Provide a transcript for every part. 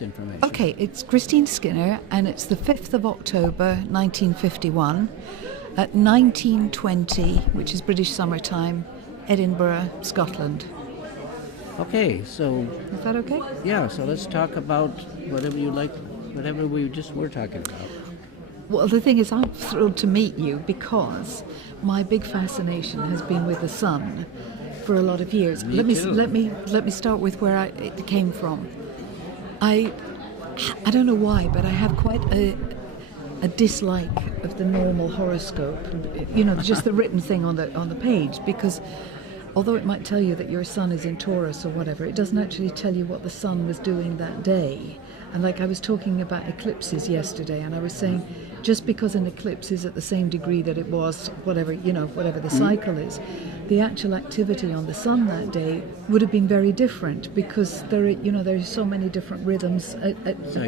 birth information. Okay, it's Christine Skinner, and it's the 5th of October, 1951, at 19:20, which is British summertime, Edinburgh, Scotland. Okay, so... Is that okay? Yeah, so let's talk about whatever you like, whatever we just were talking about. Well, the thing is, I'm thrilled to meet you because my big fascination has been with the sun for a lot of years. Me too. Let me start with where it came from. I don't know why, but I have quite a dislike of the normal horoscope. You know, just the written thing on the page, because although it might tell you that your sun is in Taurus or whatever, it doesn't actually tell you what the sun was doing that day. And like I was talking about eclipses yesterday, and I was saying, just because an eclipse is at the same degree that it was whatever the cycle is, the actual activity on the sun that day would have been very different, because there are so many different rhythms at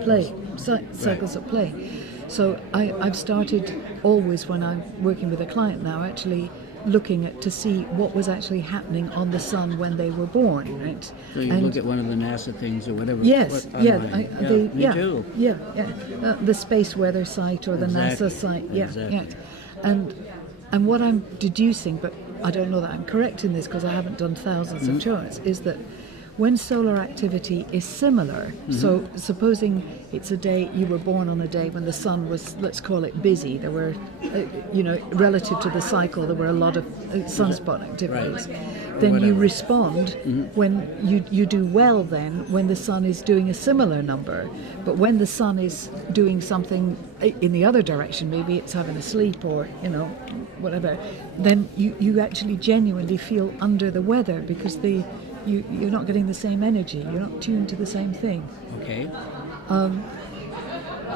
play, cycles at play. So I've started always, when I'm working with a client now, actually looking at to see what was actually happening on the sun when they were born, right? So you look at one of the NASA things or whatever. Yes, me too. Yeah. The space weather site or the Exactly. NASA site, Exactly. And what I'm deducing, but I don't know that I'm correct in this because I haven't done thousands of charts, is that when solar activity is similar, so supposing it's a day, you were born on a day when the sun was, let's call it busy, there were, relative to the cycle, there were a lot of sunspot activities. Right. Then you whatever. respond when you do well then when the sun is doing a similar number. But when the sun is doing something in the other direction, maybe it's having a sleep or, whatever, then you actually genuinely feel under the weather because you're not getting the same energy. You're not tuned to the same thing. Okay.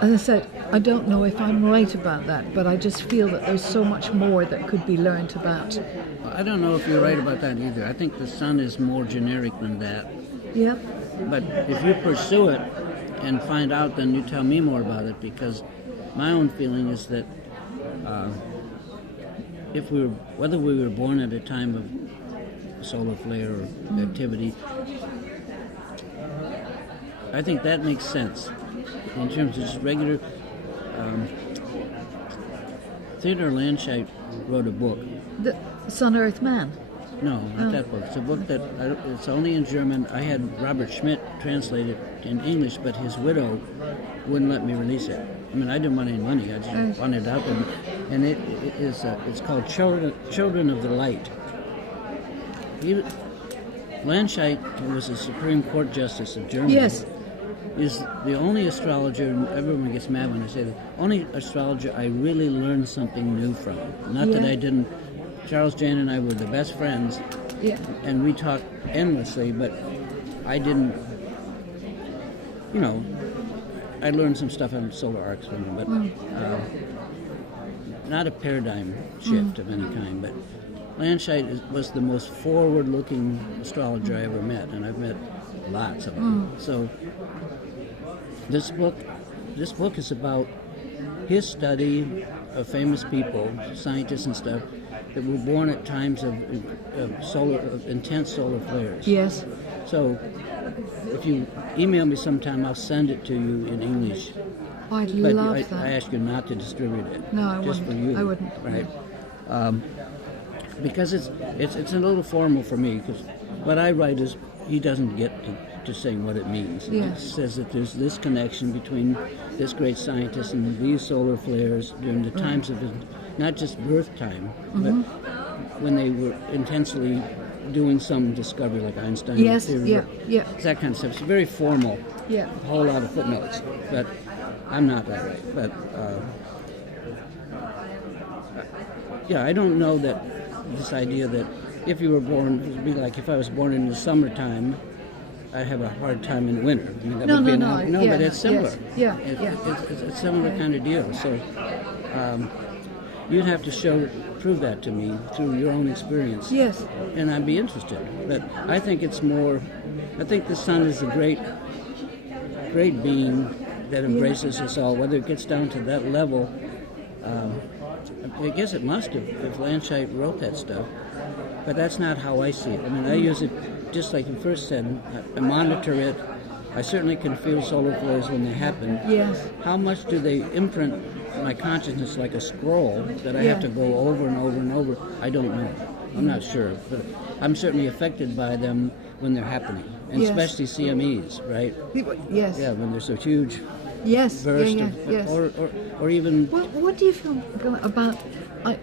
As I said, I don't know if I'm right about that, but I just feel that there's so much more that could be learnt about. I don't know if you're right about that either. I think the sun is more generic than that. Yeah. But if you pursue it and find out, then you tell me more about it, because my own feeling is that whether we were born at a time of solar flare or activity, I think that makes sense in terms of just regular. Theodore Landscheid wrote a book. The Sun, Earth, Man. No, not that book. It's a book that it's only in German. I had Robert Schmidt translate it in English, but his widow wouldn't let me release it. I mean, I didn't want any money. I just wanted it out there. And it's called Children of the Light. Landscheid, who was a Supreme Court Justice of Germany, is the only astrologer, and everyone gets mad when I say that, only astrologer I really learned something new from. Not that I didn't. Charles Jane and I were the best friends, and we talked endlessly, but I didn't, I learned some stuff on solar arcs from him, but not a paradigm shift of any kind. But Landscheid was the most forward-looking astrologer I ever met, and I've met lots of them. So this book is about his study of famous people, scientists and stuff, that were born at times of intense solar flares. Yes. So if you email me sometime, I'll send it to you in English. Oh, I'd love that. I ask you not to distribute it. No, I just wouldn't. for you. I wouldn't. Right. Because it's a little formal for me, because what I write is, he doesn't get to saying what it means. Yeah. It says that there's this connection between this great scientist and these solar flares during the times of his, not just birth time, but when they were intensely doing some discovery, like Einstein's theory. It's that kind of stuff. It's very formal. Yeah. A whole lot of footnotes. But I'm not that way. But I don't know that this idea that if you were born, it would be like if I was born in the summertime, I have a hard time in winter. I mean, that but it's similar. It's a similar kind of deal. So you'd have to prove that to me through your own experience. Yes. And I'd be interested. But I think it's more. I think the sun is a great being that embraces us all. Whether it gets down to that level, I guess it must have if Landscheid wrote that stuff. But that's not how I see it. I mean, I use it just like you first said. I monitor it I certainly can feel solar flares when they happen. Yes. How much do they imprint my consciousness like a scroll that I have to go over and over and over? I don't know. I'm not sure, but I'm certainly affected by them when they're happening, and Yes. especially CMEs, right? Yes. Yeah, when there's a huge Yes. burst Yeah, of, yes. or even Well, what do you feel about?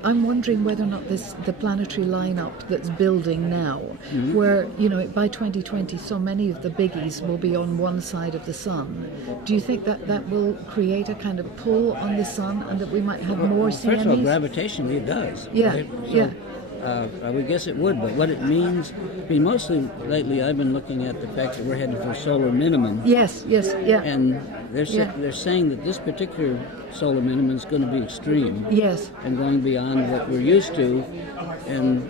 I'm wondering whether or not the planetary lineup that's building now, where by 2020 so many of the biggies will be on one side of the sun. Do you think that will create a kind of pull on the sun, and that we might have more CMEs? first of all, gravitationally it does. Yeah, Right? So, yeah. I would guess it would, but what it means, I mean, mostly lately I've been looking at the fact that we're headed for solar minimum. Yes. Yeah. And they're Yeah. they're saying that this particular solar minimum is going to be extreme Yes. and going beyond what we're used to. And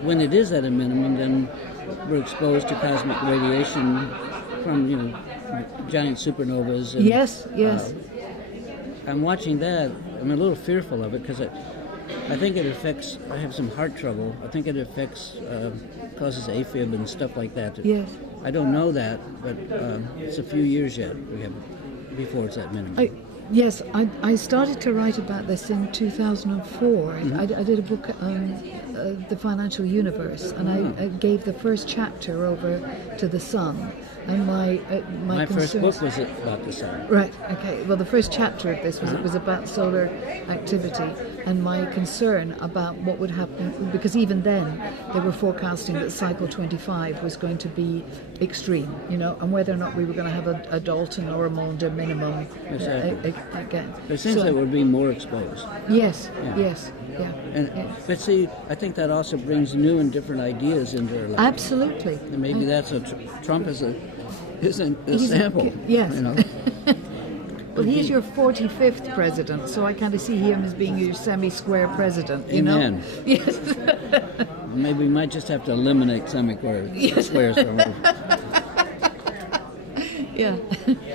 when it is at a minimum, then we're exposed to cosmic radiation from giant supernovas. And, Yes. I'm watching that. I'm a little fearful of it because I think it affects. I have some heart trouble. I think it affects, causes AFib and stuff like that. Yes. I don't know that, but it's a few years yet before it's at minimum. Yes, I started to write about this in 2004. I did a book, The Financial Universe, and I gave the first chapter over to the sun. And my first concerns- book was about the sun. Right. Okay. Well, the first chapter of this was about solar activity, and my concern about what would happen, because even then they were forecasting that cycle 25 was going to be extreme, and whether or not we were going to have a Dalton or a Maunder minimum Exactly. again. It seems that we're being more exposed. Yes. Yeah. Yes. Yeah. And, yeah. But see, I think that also brings new and different ideas into our life. Absolutely. And maybe that's Trump is a He's sample. yes. Well, he's He- your 45th president, so I kind of see him as being your semi-square president. Amen. Know? Yes. Maybe we might just have to eliminate squares from it. Yeah.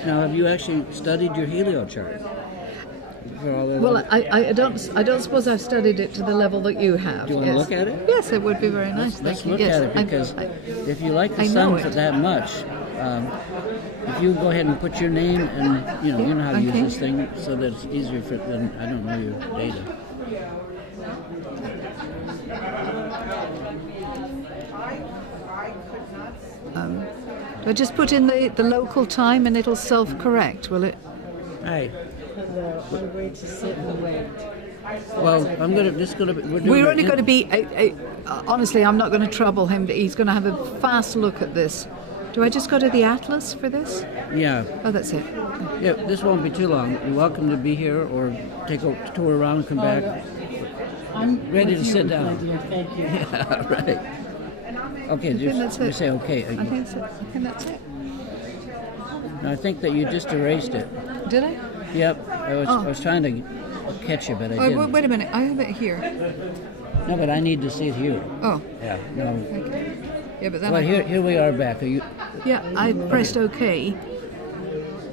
Now, have you actually studied your helio chart? For all that Well, other- I don't suppose I've studied it to the level that you have. Do you want to yes. look at it? Yes, it would be very nice. Let's Thank you. look Yes, at it, because if you like the I know sun it. for that much, if you go ahead and put your name and you know how to use Okay. this thing so that it's easier for then I don't know your data. Do I just put in the local time and it'll self-correct, will it? Hi. No, we're going to sit and wait. Well, we're doing We're it only in- going to be. Honestly, I'm not going to trouble him. He's going to have a fast look at this. Do I just go to the atlas for this? Yeah. Oh, that's it. Yeah, this won't be too long. You're welcome to be here or take a tour around and come back. I'm Ready with to you, sit my down. dear. Thank you. Yeah, right. Okay, think that's just you it. say okay. I think that's it. I think that you just erased it. Did I? Yep. I was trying to catch you, but I Oh, didn't. wait a minute. I have it here. No, but I need to see it here. Oh, Yeah. No. okay. Yeah, but then Well, here we are back. Are you? Yeah, I pressed OK.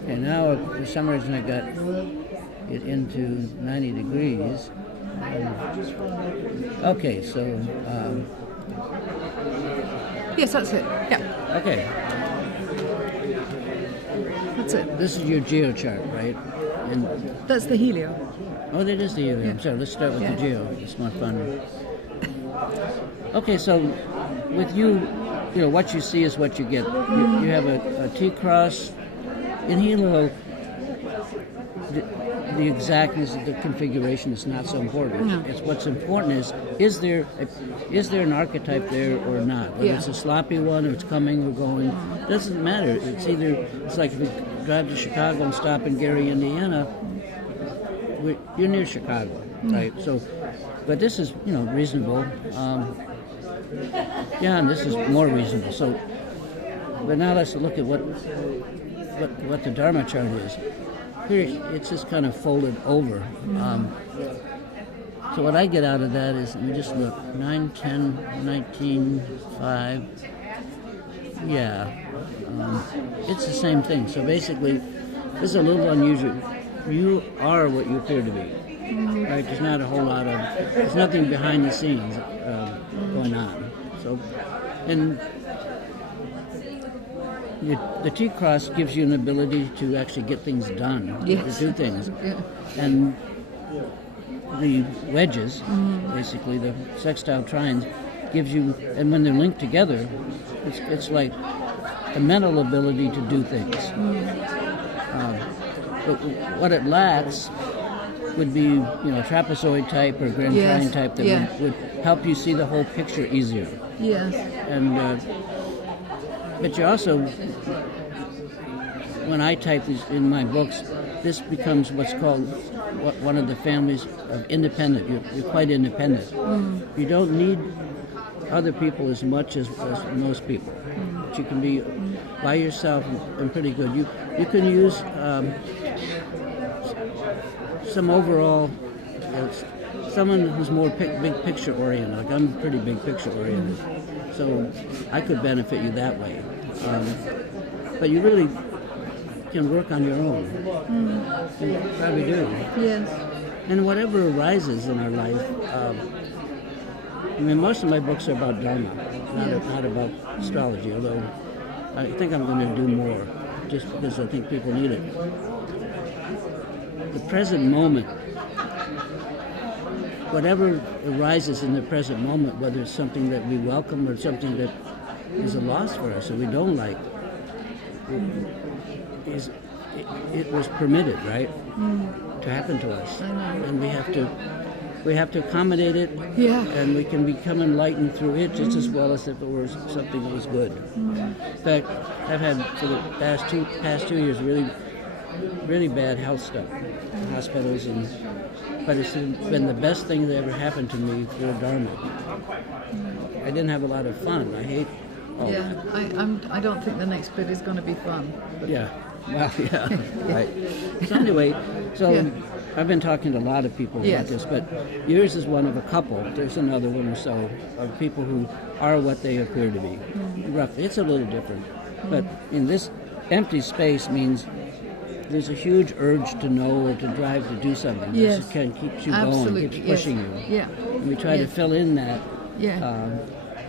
And now, for some reason, I got it into 90 degrees. Okay, so Yes, that's it. Yeah, okay, that's it. this is your geo chart, right? And That's the helio. oh, that is the helium. Yeah. So let's start with Yeah. the geo. It's more fun. Okay, so with you, what you see is what you get. You have a T-cross in helio. The exactness of the configuration is not so important. No. It's what's important is there an archetype there or not? Whether Yeah. it's a sloppy one or it's coming or going, doesn't matter. It's like if we drive to Chicago and stop in Gary, Indiana. You're near Chicago, right? So, but this is reasonable. Yeah, and this is more reasonable. So, but now let's look at what the Dharma chart is. Here, it's just kind of folded over. So what I get out of that is, let me just look, 9, 10, 19, 5. Yeah, it's the same thing. So basically, this is a little unusual. You are what you appear to be, right? There's not a whole lot of, there's nothing behind the scenes going on. So, and the T-cross gives you an ability to actually get things done, Yes. to do things. Yeah. And the wedges, basically the sextile trines, gives you, and when they're linked together, it's like the mental ability to do things. But what it lacks would be, trapezoid type or grand Yes, trine type that yeah. would help you see the whole picture easier. Yes. And but you also, when I type these in my books, this becomes what's called one of the families of independent. You're quite independent. You don't need other people as much as most people. But you can be by yourself and pretty good. You can use some overall. Someone who's more big picture oriented. Like I'm pretty big picture oriented, so I could benefit you that way. But you really can work on your own. You probably do. Yes. And whatever arises in our life, most of my books are about Dharma, not about astrology, although I think I'm going to do more, just because I think people need it. The present moment, whatever arises in the present moment, whether it's something that we welcome or something that is a loss for us or we don't like, it was permitted, right, to happen to us, and we have to accommodate it, and we can become enlightened through it just as well as if it were something that was good. In fact, I've had for the past 2 years really bad health stuff, hospitals, but it's been the best thing that ever happened to me through Dharma. I didn't have a lot of fun. I hate all that. I don't think the next bit is going to be fun. Yeah. Well, yeah, right. So anyway, I've been talking to a lot of people about this, but yours is one of a couple. There's another one or so of people who are what they appear to be. Roughly, it's a little different, but in this empty space means there's a huge urge to know or to drive to do something. Yes. That kind of keeps you Absolutely. going, keeps pushing you. Yeah. And we try to fill in that. Yeah.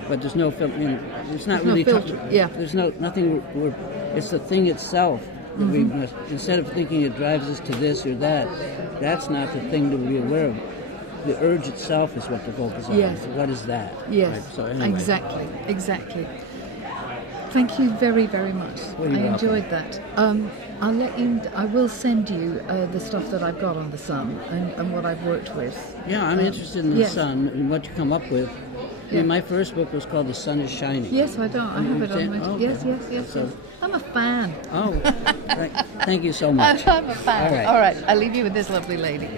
But there's no filter. It's not There's no really filter, yeah. There's nothing. It's the thing itself. That we must, instead of thinking it drives us to this or that, that's not the thing to be aware of. The urge itself is what to focus on. Yes. So what is that? Yes. Right? So anyway. Exactly. Thank you very, very much. Well, you're I enjoyed welcome. that. I'll let you. I will send you the stuff that I've got on the sun and what I've worked with. Yeah, I'm interested in the yes. sun and what you come up with. I mean, my first book was called The Sun is Shining. Yes, I don't. I have it on my. Oh, Yes. So- I'm a fan. Oh, thank you so much. I'm a fan. All right. All right. I'll leave you with this lovely lady.